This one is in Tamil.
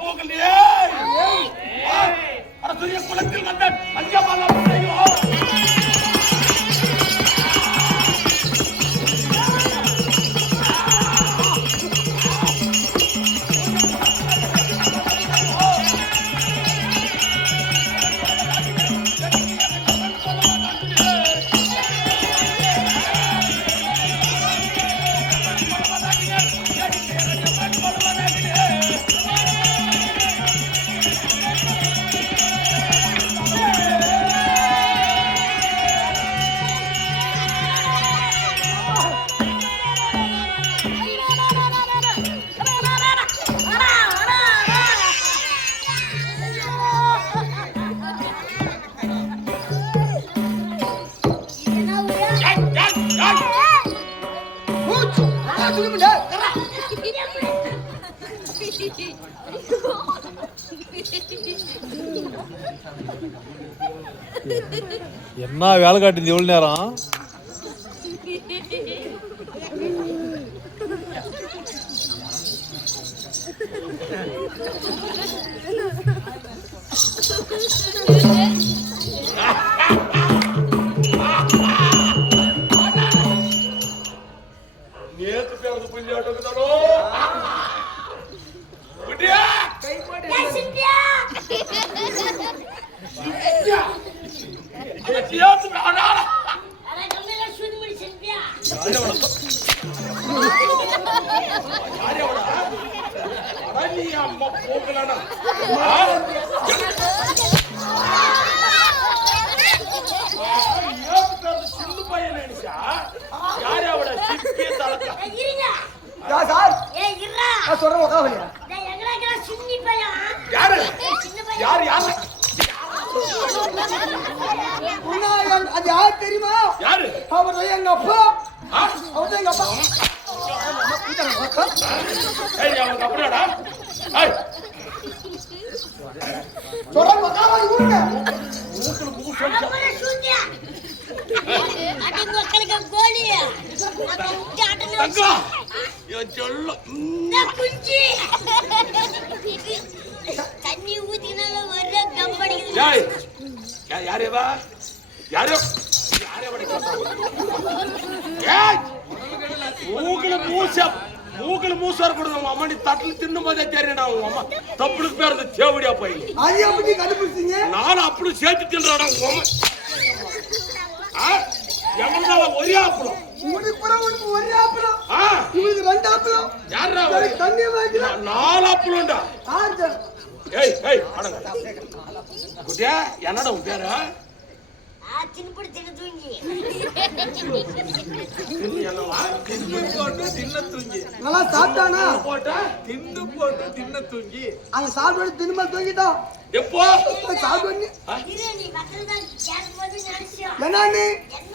போகலையே அரசுரிய குலத்தில் வந்த மஞ்சமாலம் என்ன வேலை காட்டுது எவ்வளவு நேரம்? நேத்து பேருந்து புள்ளியாட்டம் தானோ அம்மா போகலடா சின்ன பையன் நினைச்சா யாரு அவட சிக்கே தலக்க சொல்றேன் உட்காவலியா யாரு யாரு யாரு அது யார் தெரியுமா? யாரு? அவர் எங்க அப்பா. அவர் எங்க அப்பா. ஏய் அவங்க அப்படிடா. ஏய் சொல்றேன் உட்காவலி ஊருங்க. மூக்குல மூக்கு சொல்லிச்சா. அடி மக்களுக்கு கோலியா. தங்கா. யோ சொல்ல. நான் குஞ்சி. தண்ணி ஊத்தினால ஒரே கம்படிக்குது. ஏய் யாரேவா? யாரே? யாரே வடக்கு? ஏய் மூக்குல மூசார் போடுது உங்க அம்மா நீ தட்டில் தின்னும் போதே தெரியடா உங்க அம்மா தப்புளுக்கு பேர் இந்த தேவடியா போய் அது எப்படி கண்டுபிடிச்சீங்க? நானும் அப்படி சேர்த்து தின்றாடா உங்க அம்மா எவ்வளவு ஒரே ஆப்பளம் உங்களுக்கு கூட ஒரு ஆப்பளம் இவருக்கு ரெண்டு ஆப்பளம் யாரா தண்ணி வாங்கினா 4 ஆப்பளம்டா ஏய் அடங்க குட்டியா என்னடா உன் பேரு சின்னப்படி தின்னு தூங்கி தின்ன தூங்கி நல்லா சாப்பிட்டானா போட்டா தின்னு போட்டு தின்ன தூங்கி அந்த சாப்பிட்டு தின்னுமா தூங்கிட்டோம் எப்போ சாப்பிட்டு நீ மக்கள் தான் கேட்கும் போது நினைச்சோம் என்ன